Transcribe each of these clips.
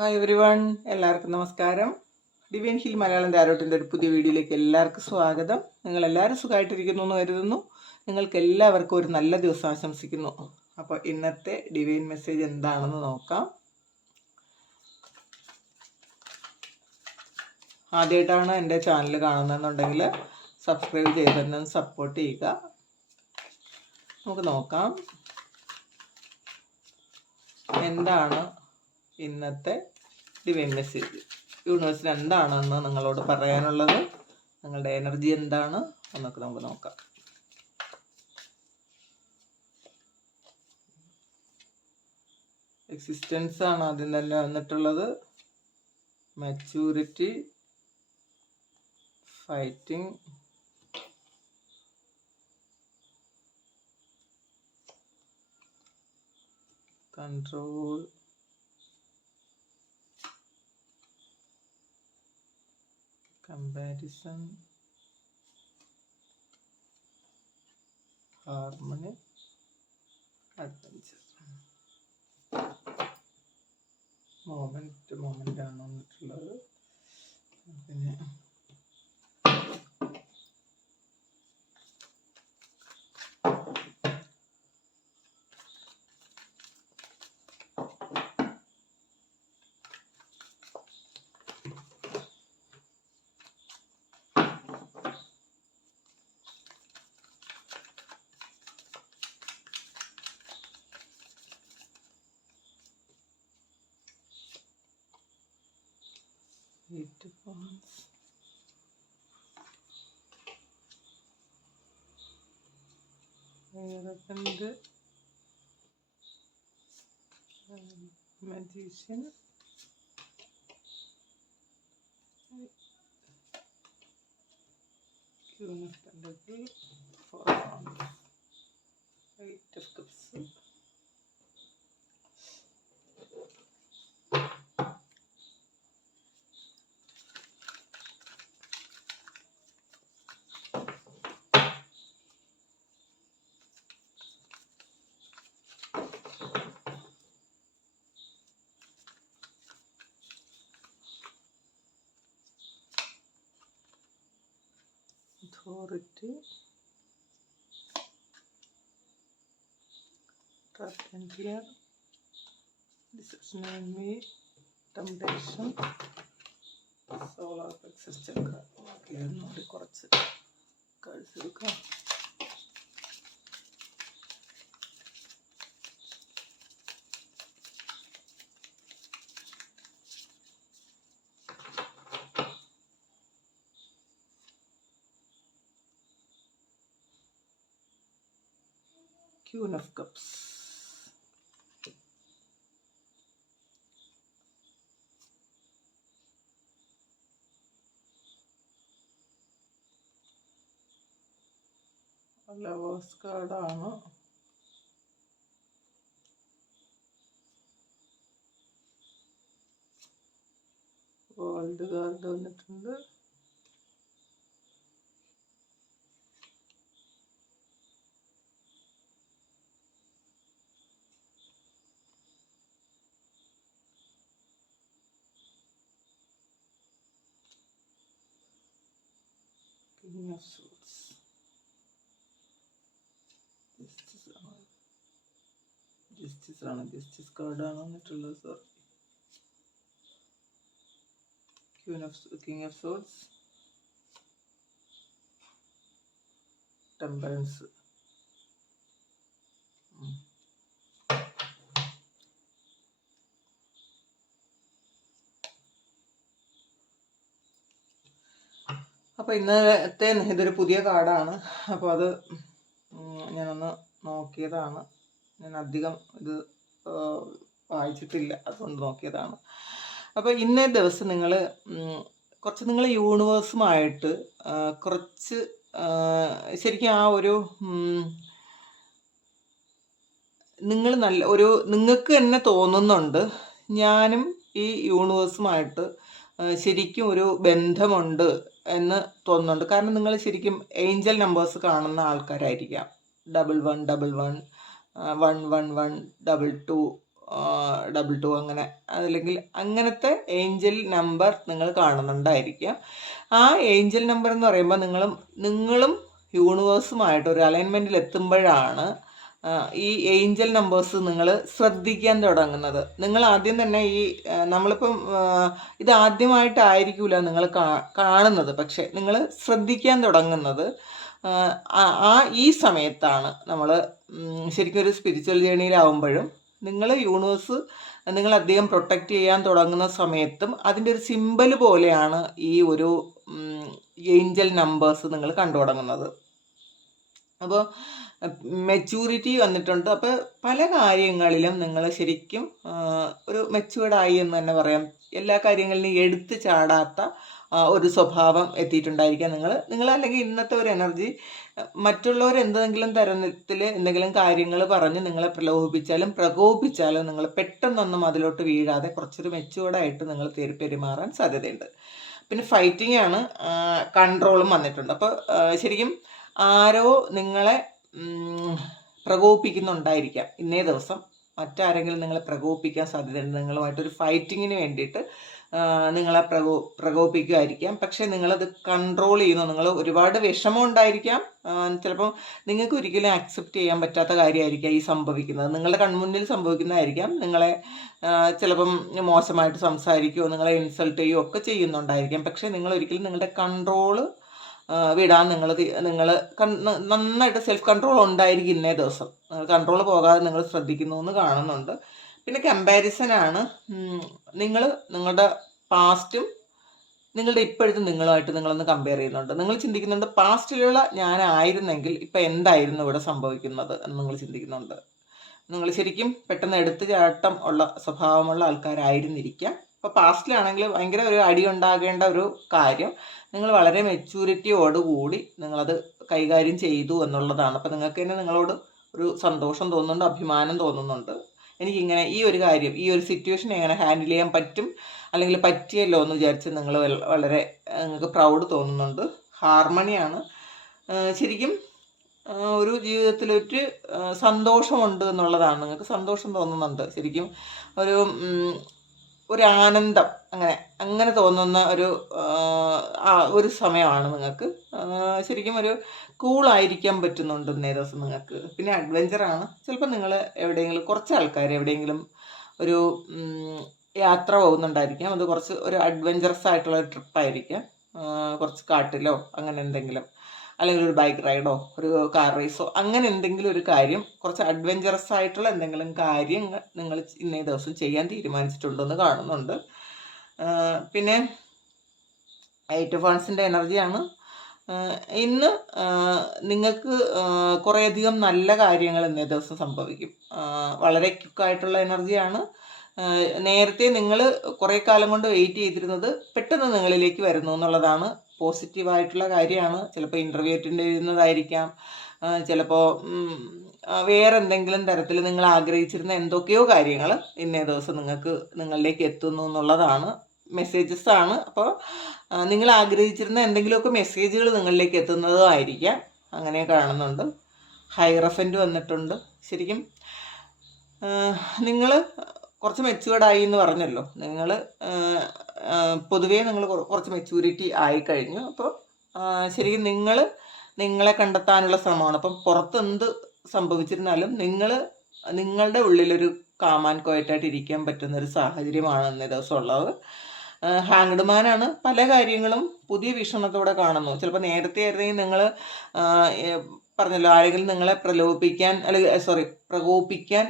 Hi every one, എല്ലാവർക്കും നമസ്കാരം. Divine hill Malayalam ടാരോട്ടിൻ്റെ ഒരു പുതിയ വീഡിയോയിലേക്ക് എല്ലാവർക്കും സ്വാഗതം. നിങ്ങളെല്ലാവരും സുഖമായിട്ടിരിക്കുന്നു എന്ന് കരുതുന്നു. നിങ്ങൾക്ക് എല്ലാവർക്കും ഒരു നല്ല ദിവസം ആശംസിക്കുന്നു. അപ്പോൾ ഇന്നത്തെ ഡിവൈൻ മെസ്സേജ് എന്താണെന്ന് നോക്കാം. ആദ്യമായിട്ടാണ് എൻ്റെ ചാനൽ കാണുന്നതെന്നുണ്ടെങ്കിൽ സബ്സ്ക്രൈബ് ചെയ്തെന്ന് സപ്പോർട്ട് ചെയ്യുക. നമുക്ക് നോക്കാം എന്താണ് ഇന്നത്തെ ഡിവൈൻ മെസ്സേജ്. യൂണിവേഴ്സിന് എന്താണെന്ന് നിങ്ങളോട് പറയാനുള്ളത്, നിങ്ങളുടെ എനർജി എന്താണ് എന്നൊക്കെ നമുക്ക് നോക്കാം. എക്സിസ്റ്റൻസ് ആണ് ആദ്യം തന്നെ വന്നിട്ടുള്ളത്. Maturity, fighting, control, comparison, harmony, adventure. Moment ആണ് വന്നിട്ടുള്ളത്. പിന്നെ Eight of Wands, Hierophant, Magician, Queen of Pentacles, Four of Wands, Eight of Cups. Authority, trust and clear, deception and me, temptation, solar plexus chakra. Clear നോടി കുറച്ച് കാഴ്ച എടുക്കാം. Queen of Cups, lovers കാർഡാണ്. World card വന്നിട്ടുണ്ട്. King of Swords, justice കാർഡാണ് വന്നിട്ടുള്ളത്. Sorry, king of swords, temperance. അപ്പോൾ ഇന്നത്തെ ഇതൊരു പുതിയ കാർഡാണ്. അപ്പോൾ അത് ഞാനൊന്ന് നോക്കിയതാണ്. ഞാൻ അധികം ഇത് വായിച്ചിട്ടില്ല, അതുകൊണ്ട് നോക്കിയതാണ്. അപ്പോൾ ഇന്നേ ദിവസം നിങ്ങൾ യൂണിവേഴ്സുമായിട്ട് കുറച്ച് ശരിക്കും ആ ഒരു നിങ്ങൾക്ക് തന്നെ തോന്നുന്നുണ്ട് ഞാനും ഈ യൂണിവേഴ്സുമായിട്ട് ശരിക്കും ഒരു ബന്ധമുണ്ട് എന്ന് തോന്നുന്നുണ്ട്. കാരണം നിങ്ങൾ ശരിക്കും ഏഞ്ചൽ നമ്പേഴ്സ് കാണുന്ന ആൾക്കാരായിരിക്കാം. 1111, 111, 22, 222 അങ്ങനെ, അല്ലെങ്കിൽ അങ്ങനത്തെ ഏഞ്ചൽ നമ്പർ നിങ്ങൾ കാണുന്നുണ്ടായിരിക്കാം. ആ ഏഞ്ചൽ നമ്പർ എന്ന് പറയുമ്പോൾ നിങ്ങളും യൂണിവേഴ്സുമായിട്ട് ഒരു അലൈൻമെൻറ്റിൽ എത്തുമ്പോഴാണ് ഈ ഏഞ്ചൽ നമ്പേഴ്സ് നിങ്ങൾ ശ്രദ്ധിക്കാൻ തുടങ്ങുന്നത്. നിങ്ങൾ ആദ്യം തന്നെ നമ്മളിപ്പം ഇത് ആദ്യമായിട്ടായിരിക്കില്ല നിങ്ങൾ കാണുന്നത്, പക്ഷെ നിങ്ങൾ ശ്രദ്ധിക്കാൻ തുടങ്ങുന്നത് ഈ സമയത്താണ്. നമ്മൾ ശരിക്കും ഒരു സ്പിരിച്വൽ ജേണിയിലാവുമ്പോഴും യൂണിവേഴ്സ് നിങ്ങളധികം പ്രൊട്ടക്റ്റ് ചെയ്യാൻ തുടങ്ങുന്ന സമയത്തും അതിൻ്റെ ഒരു സിമ്പൽ പോലെയാണ് ഈ ഒരു ഏഞ്ചൽ നമ്പേഴ്സ് നിങ്ങൾ കണ്ടു തുടങ്ങുന്നത്. അപ്പോൾ മെച്യൂരിറ്റി വന്നിട്ടുണ്ട്. അപ്പോൾ പല കാര്യങ്ങളിലും നിങ്ങൾ ശരിക്കും ഒരു മെച്യൂർഡായി എന്ന് തന്നെ പറയാം. എല്ലാ കാര്യങ്ങളിലും എടുത്തു ചാടാത്ത ഒരു സ്വഭാവം എത്തിയിട്ടുണ്ടായിരിക്കാം നിങ്ങൾ അല്ലെങ്കിൽ ഇന്നത്തെ ഒരു എനർജി മറ്റുള്ളവർ എന്തെങ്കിലും തരത്തിൽ എന്തെങ്കിലും കാര്യങ്ങൾ പറഞ്ഞ് നിങ്ങളെ പ്രകോപിപ്പിച്ചാലും നിങ്ങൾ പെട്ടെന്നൊന്നും അതിലോട്ട് വീഴാതെ കുറച്ചൊരു മെച്യൂർഡായിട്ട് നിങ്ങൾ പെരുമാറാൻ സാധ്യതയുണ്ട്. പിന്നെ ഫൈറ്റിംഗ് ആണ്, കൺട്രോളും വന്നിട്ടുണ്ട്. അപ്പോൾ ശരിക്കും ആരോ നിങ്ങളെ പ്രകോപിപ്പിക്കുന്നുണ്ടായിരിക്കാം. ഇന്നേ ദിവസം മറ്റാരെങ്കിലും നിങ്ങളെ പ്രകോപിപ്പിക്കാൻ സാധ്യതയുണ്ട്. നിങ്ങളുമായിട്ടൊരു ഫൈറ്റിങ്ങിന് വേണ്ടിയിട്ട് നിങ്ങളെ പ്രകോപിപ്പിക്കുമായിരിക്കാം. പക്ഷേ നിങ്ങളത് കൺട്രോൾ ചെയ്യുന്നു. നിങ്ങൾ ഒരുപാട് വിഷമം ഉണ്ടായിരിക്കാം. ചിലപ്പം നിങ്ങൾക്ക് ഒരിക്കലും ആക്സെപ്റ്റ് ചെയ്യാൻ പറ്റാത്ത കാര്യമായിരിക്കാം ഈ സംഭവിക്കുന്നത്. നിങ്ങളുടെ കൺമുന്നിൽ സംഭവിക്കുന്നതായിരിക്കാം. നിങ്ങളെ ചിലപ്പം മോശമായിട്ട് സംസാരിക്കുകയോ നിങ്ങളെ ഇൻസൾട്ട് ചെയ്യുകയോ ഒക്കെ ചെയ്യുന്നുണ്ടായിരിക്കാം. പക്ഷേ നിങ്ങൾ ഒരിക്കലും നിങ്ങളുടെ കൺട്രോള് വിടാൻ നിങ്ങൾ നന്നായിട്ട് സെൽഫ് കൺട്രോൾ ഉണ്ടായിരിക്കും. ഇന്നേ ദിവസം കൺട്രോൾ പോകാതെ നിങ്ങൾ ശ്രദ്ധിക്കുന്നു എന്ന് കാണുന്നുണ്ട്. പിന്നെ കമ്പാരിസനാണ്. നിങ്ങളുടെ പാസ്റ്റും നിങ്ങളുടെ ഇപ്പോഴത്തെ നിങ്ങളുമായിട്ട് നിങ്ങളൊന്ന് കമ്പയർ ചെയ്യുന്നുണ്ട്. നിങ്ങൾ ചിന്തിക്കുന്നുണ്ട് പാസ്റ്റിലുള്ള ഞാനായിരുന്നെങ്കിൽ ഇപ്പം എന്തായിരുന്നു ഇവിടെ സംഭവിക്കുന്നത് എന്ന് നിങ്ങൾ ചിന്തിക്കുന്നുണ്ട്. നിങ്ങൾ ശരിക്കും പെട്ടെന്ന് എടുത്തുചാട്ടം ഉള്ള സ്വഭാവമുള്ള ആൾക്കാരായിരുന്നിരിക്കാം. ഇപ്പോൾ പാസ്റ്റിലാണെങ്കിൽ ഭയങ്കര ഒരു അടി ഉണ്ടാകേണ്ട ഒരു കാര്യം നിങ്ങൾ വളരെ മെച്യൂരിറ്റിയോടുകൂടി നിങ്ങളത് കൈകാര്യം ചെയ്തു എന്നുള്ളതാണ്. അപ്പോൾ നിങ്ങൾക്ക് തന്നെ നിങ്ങളോട് ഒരു സന്തോഷം തോന്നുന്നുണ്ട്, അഭിമാനം തോന്നുന്നുണ്ട്. എനിക്കിങ്ങനെ ഈ ഒരു കാര്യം, ഈ ഒരു സിറ്റുവേഷൻ എങ്ങനെ ഹാൻഡിൽ ചെയ്യാൻ പറ്റും, അല്ലെങ്കിൽ പറ്റിയല്ലോ എന്ന് വിചാരിച്ച് നിങ്ങൾ നിങ്ങൾക്ക് പ്രൗഡ് തോന്നുന്നുണ്ട്. ഹാർമണിയാണ്. ശരിക്കും ഒരു ജീവിതത്തിലൊരു സന്തോഷമുണ്ട് എന്നുള്ളതാണ്. നിങ്ങൾക്ക് സന്തോഷം തോന്നുന്നുണ്ട്. ശരിക്കും ഒരു ആനന്ദം അങ്ങനെ തോന്നുന്ന ഒരു സമയമാണ് നിങ്ങൾക്ക്. ശരിക്കും ഒരു കൂളായിരിക്കാൻ പറ്റുന്നുണ്ട് ഇന്നേ ദിവസം നിങ്ങൾക്ക്. പിന്നെ അഡ്വഞ്ചറാണ്. ചിലപ്പോൾ നിങ്ങൾ എവിടെയെങ്കിലും കുറച്ച് ആൾക്കാർ എവിടെയെങ്കിലും ഒരു യാത്ര പോകുന്നുണ്ടായിരിക്കാം. അത് കുറച്ച് ഒരു അഡ്വഞ്ചറസ് ആയിട്ടുള്ള ട്രിപ്പായിരിക്കാം. കുറച്ച് കാട്ടിലോ അങ്ങനെ എന്തെങ്കിലും, അല്ലെങ്കിൽ ഒരു ബൈക്ക് റൈഡോ ഒരു കാർ റേസോ അങ്ങനെ എന്തെങ്കിലും ഒരു കാര്യം, കുറച്ച് അഡ്വഞ്ചറസ് ആയിട്ടുള്ള എന്തെങ്കിലും കാര്യം നിങ്ങൾ ഇന്നേ ദിവസം ചെയ്യാൻ തീരുമാനിച്ചിട്ടുണ്ടെന്ന് കാണുന്നുണ്ട്. പിന്നെ 8 ഓഫ് വാൻസിൻ്റെ എനർജിയാണ്. ഇന്ന് നിങ്ങൾക്ക് കുറേയധികം നല്ല കാര്യങ്ങൾ ഇന്നേ ദിവസം സംഭവിക്കും. വളരെ ക്വിക്കായിട്ടുള്ള എനർജിയാണ്. നേരത്തെ നിങ്ങൾ കുറേ കാലം കൊണ്ട് വെയിറ്റ് ചെയ്തിരുന്നത് പെട്ടെന്ന് നിങ്ങളിലേക്ക് വരുന്നു എന്നുള്ളതാണ് പോസിറ്റീവായിട്ടുള്ള കാര്യമാണ്. ചിലപ്പോൾ ഇൻ്റർവ്യൂ അറ്റൻഡ് ചെയ്യുന്നതായിരിക്കാം. ചിലപ്പോൾ വേറെ എന്തെങ്കിലും തരത്തിൽ നിങ്ങൾ ആഗ്രഹിച്ചിരുന്ന എന്തൊക്കെയോ കാര്യങ്ങൾ ഇന്നേ ദിവസം നിങ്ങളിലേക്ക് എത്തുന്നു എന്നുള്ളതാണ്. മെസ്സേജസ് ആണ്. അപ്പോൾ നിങ്ങൾ ആഗ്രഹിച്ചിരുന്ന എന്തെങ്കിലുമൊക്കെ മെസ്സേജുകൾ നിങ്ങളിലേക്ക് എത്തുന്നതുമായിരിക്കാം. അങ്ങനെ കാണുന്നുണ്ട്. ഹൈറഫൻ്റ് വന്നിട്ടുണ്ട്. ശരിക്കും നിങ്ങൾ കുറച്ച് മെച്യൂർഡായി എന്ന് പറഞ്ഞല്ലോ. പൊതുവേ നിങ്ങൾ കുറച്ച് മെച്യൂരിറ്റി ആയിക്കഴിഞ്ഞു. അപ്പോൾ ശരിക്കും നിങ്ങളെ കണ്ടെത്താനുള്ള ശ്രമമാണ്. അപ്പം പുറത്ത് എന്ത് സംഭവിച്ചിരുന്നാലും നിങ്ങളുടെ ഉള്ളിലൊരു കാം ആൻഡ് ക്വയറ്റായിട്ട് ഇരിക്കാൻ പറ്റുന്നൊരു സാഹചര്യമാണ് ഇന്നേ ദിവസം ഉള്ളത്. ഹാങ്ഡ് മാനാണ്. പല കാര്യങ്ങളും പുതിയ വീക്ഷണത്തോടെ കാണുന്നു. ചിലപ്പോൾ നേരത്തെ ആയിരുന്നെങ്കിൽ നിങ്ങൾ പറഞ്ഞല്ലോ, ആരെങ്കിലും നിങ്ങളെ പ്രകോപിപ്പിക്കാൻ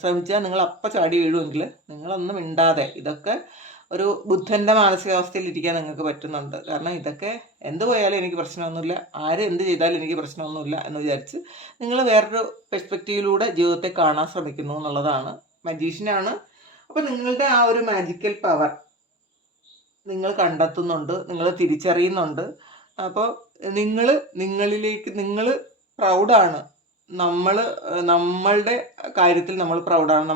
ശ്രമിച്ചാൽ നിങ്ങൾ അപ്പം ചാടി വീഴുമെങ്കിൽ നിങ്ങളൊന്നും മിണ്ടാതെ ഇതൊക്കെ ഒരു ബുദ്ധൻ്റെ മാനസികാവസ്ഥയിൽ ഇരിക്കാൻ നിങ്ങൾക്ക് പറ്റുന്നുണ്ട്. കാരണം ഇതൊക്കെ എന്ത് പോയാലും എനിക്ക് പ്രശ്നമൊന്നുമില്ല, ആര് എന്ത് ചെയ്താലും എനിക്ക് പ്രശ്നമൊന്നുമില്ല എന്ന് വിചാരിച്ച് നിങ്ങൾ വേറൊരു പെർസ്പെക്റ്റീവിലൂടെ ജീവിതത്തെ കാണാൻ ശ്രമിക്കുന്നു എന്നുള്ളതാണ്. മജീഷ്യനാണ്. അപ്പോൾ നിങ്ങളുടെ ആ ഒരു മാജിക്കൽ പവർ നിങ്ങൾ കണ്ടെത്തുന്നുണ്ട്, നിങ്ങൾ തിരിച്ചറിയുന്നുണ്ട്. അപ്പോൾ നിങ്ങൾ പ്രൗഡാണ്. നമ്മളുടെ കാര്യത്തിൽ നമ്മൾ പ്രൗഡാണ്.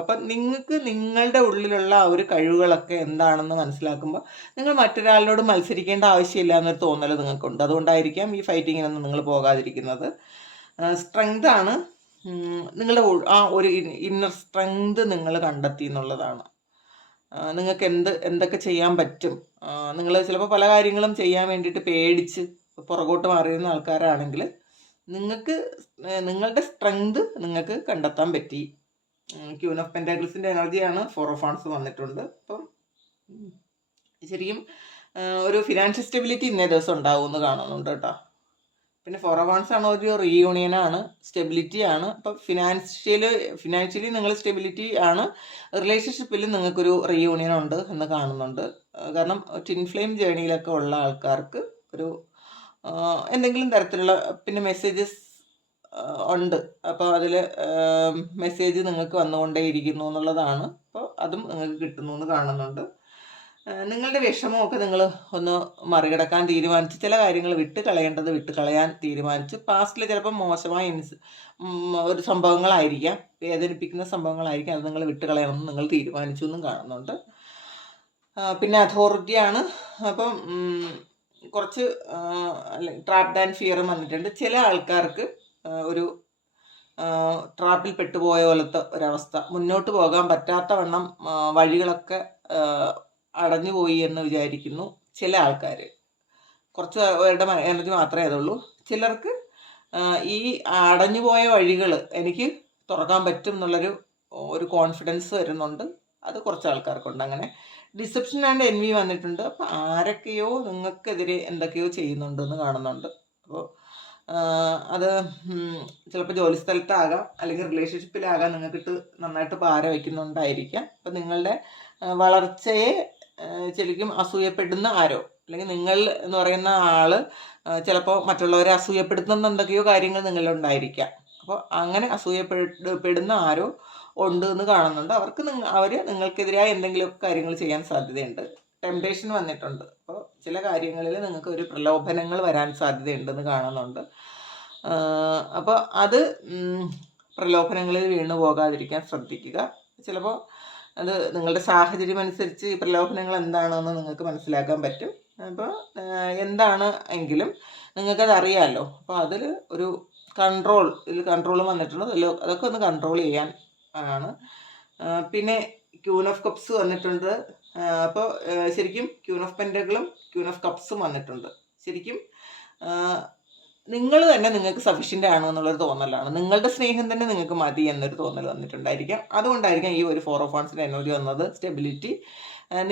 അപ്പം നിങ്ങൾക്ക് നിങ്ങളുടെ ഉള്ളിലുള്ള ആ ഒരു കഴിവുകളൊക്കെ എന്താണെന്ന് മനസ്സിലാക്കുമ്പോൾ നിങ്ങൾ മറ്റൊരാളിനോട് മത്സരിക്കേണ്ട ആവശ്യമില്ല എന്നൊരു തോന്നൽ നിങ്ങൾക്കുണ്ട്. അതുകൊണ്ടായിരിക്കാം ഈ ഫൈറ്റിങ്ങിനൊന്നും നിങ്ങൾ പോകാതിരിക്കുന്നത്. സ്ട്രെങ്ത് ആണ്. നിങ്ങളുടെ ആ ഒരു ഇന്നർ സ്ട്രെങ്ത് നിങ്ങൾ കണ്ടെത്തി എന്നുള്ളതാണ്. നിങ്ങൾക്ക് എന്തൊക്കെ ചെയ്യാൻ പറ്റും. നിങ്ങൾ ചിലപ്പോൾ പല കാര്യങ്ങളും ചെയ്യാൻ വേണ്ടിയിട്ട് പേടിച്ച് പുറകോട്ട് മാറിയുന്ന ആൾക്കാരാണെങ്കിൽ നിങ്ങൾക്ക് നിങ്ങളുടെ സ്ട്രെങ്ത് നിങ്ങൾക്ക് കണ്ടെത്താൻ പറ്റി. ക്യൂൻ ഓഫ് പെൻറ്റാക്കിൾസിൻ്റെ എനർജിയാണ് 4 ഓഫ് വാണ്ട്സ് വന്നിട്ടുണ്ട്. അപ്പം ശരിക്കും ഒരു ഫിനാൻഷ്യൽ സ്റ്റെബിലിറ്റി ഇന്നേ ദിവസം ഉണ്ടാവുമെന്ന് കാണുന്നുണ്ട് കേട്ടോ. പിന്നെ 4 ഓഫ് വാണ്ട്സ് ആണ് ഒരു റീയൂണിയനാണ്, സ്റ്റെബിലിറ്റി ആണ്. അപ്പം ഫിനാൻഷ്യലി നിങ്ങൾ സ്റ്റെബിലിറ്റി ആണ്. റിലേഷൻഷിപ്പിൽ നിങ്ങൾക്കൊരു റീയൂണിയൻ ഉണ്ട് എന്ന് കാണുന്നുണ്ട്. കാരണം ട്വിൻ ഫ്ലെയിം ജേണിയിലൊക്കെ ഉള്ള ആൾക്കാർക്ക് ഒരു എന്തെങ്കിലും തരത്തിലുള്ള പിന്നെ മെസ്സേജസ് ഉണ്ട്. അപ്പോൾ അതിൽ മെസ്സേജ് നിങ്ങൾക്ക് വന്നുകൊണ്ടേയിരിക്കുന്നു എന്നുള്ളതാണ്. അപ്പോൾ അതും നിങ്ങൾക്ക് കിട്ടുന്നു എന്ന് കാണുന്നുണ്ട്. നിങ്ങളുടെ വിഷമമൊക്കെ നിങ്ങൾ ഒന്ന് മറികടക്കാൻ തീരുമാനിച്ച് ചില കാര്യങ്ങൾ വിട്ട് കളയാൻ തീരുമാനിച്ചു. പാസ്റ്റിൽ ചിലപ്പോൾ മോശമായ ഒരു സംഭവങ്ങളായിരിക്കാം, വേദനിപ്പിക്കുന്ന സംഭവങ്ങളായിരിക്കാം. അത് നിങ്ങൾ വിട്ട് കളയണമെന്ന് നിങ്ങൾ തീരുമാനിച്ചു എന്നും കാണുന്നുണ്ട്. പിന്നെ അതോറിറ്റിയാണ്. അപ്പം കുറച്ച് ട്രാപ്ഡ് ആൻഡ് ഫിയറും വന്നിട്ടുണ്ട്. ചില ആൾക്കാർക്ക് ഒരു ട്രാപ്പിൽ പെട്ടുപോയ പോലത്തെ ഒരവസ്ഥ, മുന്നോട്ട് പോകാൻ പറ്റാത്ത വണ്ണം വഴികളൊക്കെ അടഞ്ഞുപോയി എന്ന് വിചാരിക്കുന്നു ചില ആൾക്കാർ. കുറച്ച് പേരുടെ എനർജി മാത്രമേ അതുള്ളൂ. ചിലർക്ക് ഈ അടഞ്ഞുപോയ വഴികൾ എനിക്ക് തുറക്കാൻ പറ്റും എന്നുള്ളൊരു കോൺഫിഡൻസ് വരുന്നുണ്ട്. അത് കുറച്ച് ആൾക്കാർക്കുണ്ട്. അങ്ങനെ ഡിസെപ്ഷൻ ആൻഡ് എൻവി വന്നിട്ടുണ്ട്. അപ്പോൾ ആരൊക്കെയോ നിങ്ങൾക്കെതിരെ എന്തൊക്കെയോ ചെയ്യുന്നുണ്ടെന്ന് കാണുന്നുണ്ട്. അപ്പോൾ അത് ചിലപ്പോൾ ജോലി സ്ഥലത്താകാം, അല്ലെങ്കിൽ റിലേഷൻഷിപ്പിലാകാം. നിങ്ങൾക്കിട്ട് നന്നായിട്ട് പാര വയ്ക്കുന്നുണ്ടായിരിക്കാം. അപ്പം നിങ്ങളുടെ വളർച്ചയെ ശരിക്കും അസൂയപ്പെടുന്ന ആരോ, അല്ലെങ്കിൽ നിങ്ങൾ എന്ന് പറയുന്ന ആൾ ചിലപ്പോൾ മറ്റുള്ളവരെ അസൂയപ്പെടുത്തുന്ന എന്തൊക്കെയോ കാര്യങ്ങൾ നിങ്ങളിലുണ്ടായിരിക്കാം. അപ്പോൾ അങ്ങനെ അസൂയപ്പെടുന്ന ആരോ ഉണ്ട് എന്ന് കാണുന്നുണ്ട്. അവർ നിങ്ങൾക്കെതിരായ എന്തെങ്കിലുമൊക്കെ കാര്യങ്ങൾ ചെയ്യാൻ സാധ്യതയുണ്ട്. ടെംപ്ടേഷൻ വന്നിട്ടുണ്ട്. അപ്പോൾ ചില കാര്യങ്ങളിൽ നിങ്ങൾക്ക് ഒരു പ്രലോഭനങ്ങൾ വരാൻ സാധ്യതയുണ്ടെന്ന് കാണുന്നുണ്ട്. അപ്പോൾ അത് പ്രലോഭനങ്ങളിൽ വീണു പോകാതിരിക്കാൻ ശ്രദ്ധിക്കുക. ചിലപ്പോൾ അത് നിങ്ങളുടെ സാഹചര്യം അനുസരിച്ച് ഈ പ്രലോഭനങ്ങൾ എന്താണെന്ന് നിങ്ങൾക്ക് മനസ്സിലാക്കാൻ പറ്റും. അപ്പോൾ എന്താണ് എങ്കിലും നിങ്ങൾക്കത് അറിയാമല്ലോ. അപ്പോൾ അതിൽ ഒരു കൺട്രോൾ വന്നിട്ടുണ്ട്. അതൊക്കെ ഒന്ന് കൺട്രോൾ ചെയ്യാൻ ആണ്. പിന്നെ ക്യൂൻ ഓഫ് കപ്സ് വന്നിട്ടുണ്ട്. അപ്പോൾ ശരിക്കും ക്യൂൻ ഓഫ് പെൻറ്റക്കിളും ക്യൂൻ ഓഫ് കപ്സും വന്നിട്ടുണ്ട്. ശരിക്കും നിങ്ങൾ തന്നെ നിങ്ങൾക്ക് സഫീഷ്യൻ്റ് ആണ് എന്നുള്ളൊരു തോന്നലാണ്. നിങ്ങളുടെ സ്നേഹം തന്നെ നിങ്ങൾക്ക് മതി എന്നൊരു തോന്നൽ വന്നിട്ടുണ്ടായിരിക്കാം. അതുകൊണ്ടായിരിക്കാം ഈ ഒരു 4 ഓഫ് വാണ്ട്സിൻ്റെ എനർജി വന്നത്. സ്റ്റെബിലിറ്റി.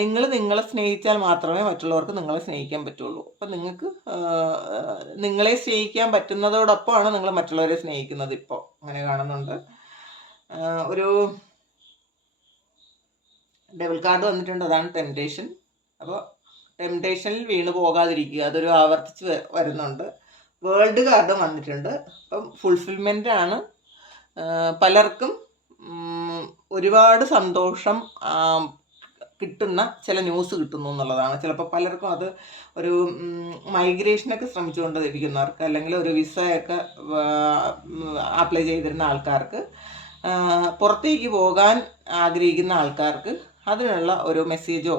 നിങ്ങൾ നിങ്ങളെ സ്നേഹിച്ചാൽ മാത്രമേ മറ്റുള്ളവർക്ക് നിങ്ങളെ സ്നേഹിക്കാൻ പറ്റുള്ളൂ. അപ്പം നിങ്ങൾക്ക് നിങ്ങളെ സ്നേഹിക്കാൻ പറ്റുന്നതോടൊപ്പമാണ് നിങ്ങൾ മറ്റുള്ളവരെ സ്നേഹിക്കുന്നത്. ഇപ്പോൾ അങ്ങനെ കാണുന്നുണ്ട്. ഒരു ഡബിൾ കാർഡ് വന്നിട്ടുണ്ട്. അതാണ് ടെംപ്ടേഷൻ. അപ്പോൾ ടെംപ്ടേഷനിൽ വീണ് പോകാതിരിക്കുക. അതൊരു ആവർത്തിച്ച് വരുന്നുണ്ട്. വേൾഡ് കാർഡും വന്നിട്ടുണ്ട്. അപ്പം ഫുൾഫിൽമെൻ്റ് ആണ്. പലർക്കും ഒരുപാട് സന്തോഷം കിട്ടുന്ന ചില ന്യൂസ് കിട്ടുന്നു എന്നുള്ളതാണ്. ചിലപ്പോൾ പലർക്കും അത് ഒരു മൈഗ്രേഷനൊക്കെ ശ്രമിച്ചുകൊണ്ടിരിക്കുന്നവർക്ക്, അല്ലെങ്കിൽ ഒരു വിസയൊക്കെ അപ്ലൈ ചെയ്തിരുന്ന ആൾക്കാർക്ക്, പുറത്തേക്ക് പോകാൻ ആഗ്രഹിക്കുന്ന ആൾക്കാർക്ക് അതിനുള്ള ഒരു മെസ്സേജോ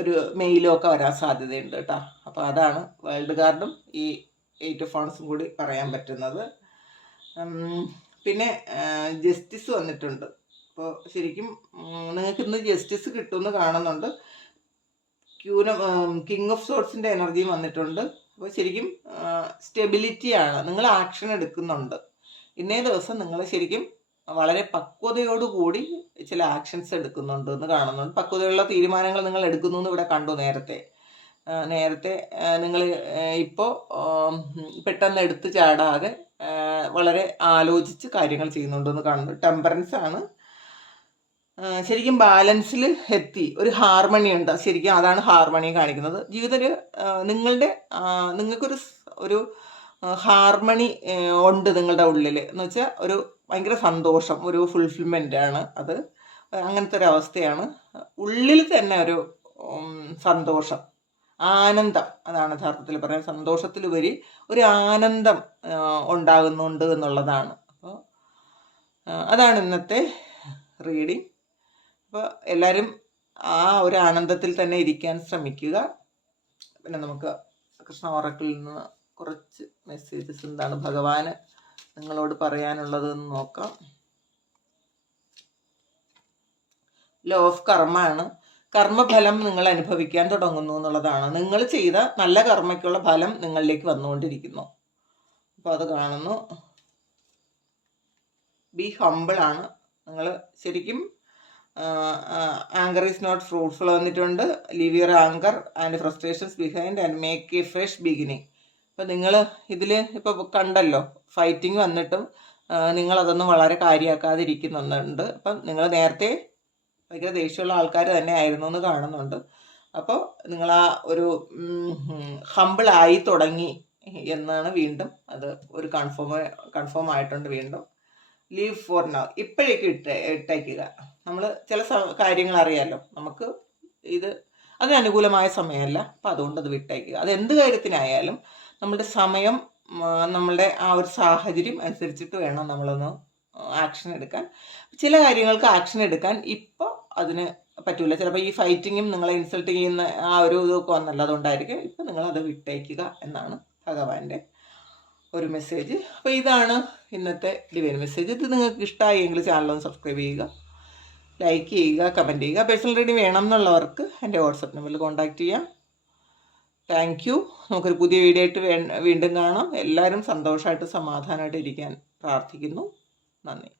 ഒരു മെയിലോ ഒക്കെ വരാൻ സാധ്യതയുണ്ട് കേട്ടോ. അപ്പോൾ അതാണ് വേൾഡ് കാർഡും ഈ 8 ഓഫ് വാണ്ട്സും കൂടി പറയാൻ പറ്റുന്നത്. പിന്നെ ജസ്റ്റിസ് വന്നിട്ടുണ്ട്. അപ്പോൾ ശരിക്കും നിങ്ങൾക്ക് ഇന്ന് ജസ്റ്റിസ് കിട്ടുമെന്ന് കാണുന്നുണ്ട്. കിങ് ഓഫ് സോർട്സിൻ്റെ എനർജിയും വന്നിട്ടുണ്ട്. അപ്പോൾ ശരിക്കും സ്റ്റെബിലിറ്റിയാണ്. നിങ്ങൾ ആക്ഷൻ എടുക്കുന്നുണ്ട്. ഇന്നേ ദിവസം നിങ്ങൾ ശരിക്കും വളരെ പക്വതയോടുകൂടി ചില ആക്ഷൻസ് എടുക്കുന്നുണ്ട് എന്ന് കാണുന്നുണ്ട്. പക്വതയുള്ള തീരുമാനങ്ങൾ നിങ്ങൾ എടുക്കുന്നു എന്ന് ഇവിടെ കണ്ടു. നേരത്തെ നിങ്ങൾ ഇപ്പോൾ പെട്ടെന്ന് എടുത്ത് ചാടാതെ വളരെ ആലോചിച്ച് കാര്യങ്ങൾ ചെയ്യുന്നുണ്ടെന്ന് കാണുന്നു. ടെമ്പറൻസ് ആണ്. ശരിക്കും ബാലൻസിൽ എത്തി, ഒരു ഹാർമണി ഉണ്ട്. ശരിക്കും അതാണ് ഹാർമണി കാണിക്കുന്നത്. ജീവിതത്തിൽ നിങ്ങൾക്കൊരു ഹാർമണി ഉണ്ട് നിങ്ങളുടെ ഉള്ളിൽ എന്ന് വെച്ചാൽ ഒരു ഭയങ്കര സന്തോഷം, ഒരു ഫുൾഫിൽമെൻ്റ് ആണ് അത്. അങ്ങനത്തെ ഒരു അവസ്ഥയാണ്. ഉള്ളിൽ തന്നെ ഒരു സന്തോഷം, ആനന്ദം, അതാണ് യഥാർത്ഥത്തിൽ പറയുന്നത്. സന്തോഷത്തിലുപരി ഒരു ആനന്ദം ഉണ്ടാകുന്നുണ്ട് എന്നുള്ളതാണ്. അപ്പോൾ അതാണ് ഇന്നത്തെ റീഡിങ്. അപ്പോൾ എല്ലാവരും ആ ഒരു ആനന്ദത്തിൽ തന്നെ ഇരിക്കാൻ ശ്രമിക്കുക. പിന്നെ നമുക്ക് കൃഷ്ണ ഓറക്കിളിൽ നിന്ന് കുറച്ച് മെസ്സേജസ് എന്താണ് ഭഗവാന് നിങ്ങളോട് പറയാനുള്ളതെന്ന് നോക്കാം. ലോ ഓഫ് കർമ്മയാണ്. കർമ്മഫലം നിങ്ങൾ അനുഭവിക്കാൻ തുടങ്ങുന്നു എന്നുള്ളതാണ്. നിങ്ങൾ ചെയ്ത നല്ല കർമ്മയ്ക്കുള്ള ഫലം നിങ്ങളിലേക്ക് വന്നുകൊണ്ടിരിക്കുന്നു. അപ്പോൾ അത് കാണുന്നു. ബി ഹംബിൾ ആണ്. നിങ്ങൾ ശരിക്കും ആങ്കർ ഈസ് നോട്ട് ഫ്രൂട്ട്ഫുൾ വന്നിട്ടുണ്ട്. Leave your anchor and frustrations behind and make A fresh beginning. അപ്പം നിങ്ങൾ ഇതിൽ ഇപ്പോൾ കണ്ടല്ലോ, ഫൈറ്റിംഗ് വന്നിട്ടും നിങ്ങളതൊന്നും വളരെ കാര്യമാക്കാതിരിക്കുന്നുണ്ട്. അപ്പം നിങ്ങൾ നേരത്തെ ഭയങ്കര ദേഷ്യമുള്ള ആൾക്കാർ തന്നെ ആയിരുന്നു എന്ന് കാണുന്നുണ്ട്. അപ്പോൾ നിങ്ങൾ ആ ഒരു ഹംബിളായി തുടങ്ങി എന്നാണ് വീണ്ടും അത് ഒരു കൺഫേം ആയിട്ടുണ്ട്. വീണ്ടും ലീവ് ഫോർ നൗ, ഇപ്പോഴേക്ക് ഇട്ടേക്കുക. നമ്മൾ ചില കാര്യങ്ങൾ അറിയാമല്ലോ, നമുക്ക് ഇത് അതിനനുകൂലമായ സമയമല്ല. അപ്പം അതുകൊണ്ട് അത് വിട്ടേക്കുക. അത് എന്ത് കാര്യത്തിനായാലും നമ്മളുടെ സമയം, നമ്മളുടെ ആ ഒരു സാഹചര്യം അനുസരിച്ചിട്ട് വേണം നമ്മളൊന്ന് ആക്ഷൻ എടുക്കാൻ. ചില കാര്യങ്ങൾക്ക് ആക്ഷൻ എടുക്കാൻ ഇപ്പോൾ അതിന് പറ്റൂല. ചിലപ്പോൾ ഈ ഫൈറ്റിങ്ങും നിങ്ങളെ ഇൻസൾട്ട് ചെയ്യുന്ന ആ ഒരു ഇതൊക്കെ വന്നല്ലോ, അതുകൊണ്ടായിരിക്കും ഇപ്പം നിങ്ങളത് വിട്ടേക്കുക എന്നാണ് ഭഗവാന്റെ ഒരു മെസ്സേജ്. അപ്പോൾ ഇതാണ് ഇന്നത്തെ ഡിവൈൻ മെസ്സേജ്. ഇത് നിങ്ങൾക്ക് ഇഷ്ടമായെങ്കിൽ ചാനലൊന്ന് സബ്സ്ക്രൈബ് ചെയ്യുക, ലൈക്ക് ചെയ്യുക, കമൻറ്റ് ചെയ്യുക. പേഴ്സണൽ റീഡിങ് വേണം എന്നുള്ളവർക്ക് എൻ്റെ വാട്സപ്പ് നമ്പറിൽ കോൺടാക്റ്റ് ചെയ്യാം. Thank you. നമുക്കൊരു പുതിയ വീഡിയോ ആയിട്ട് വീണ്ടും കാണാം. എല്ലാവരും സന്തോഷമായിട്ട് സമാധാനമായിട്ട് ഇരിക്കാൻ പ്രാർത്ഥിക്കുന്നു. നന്ദി.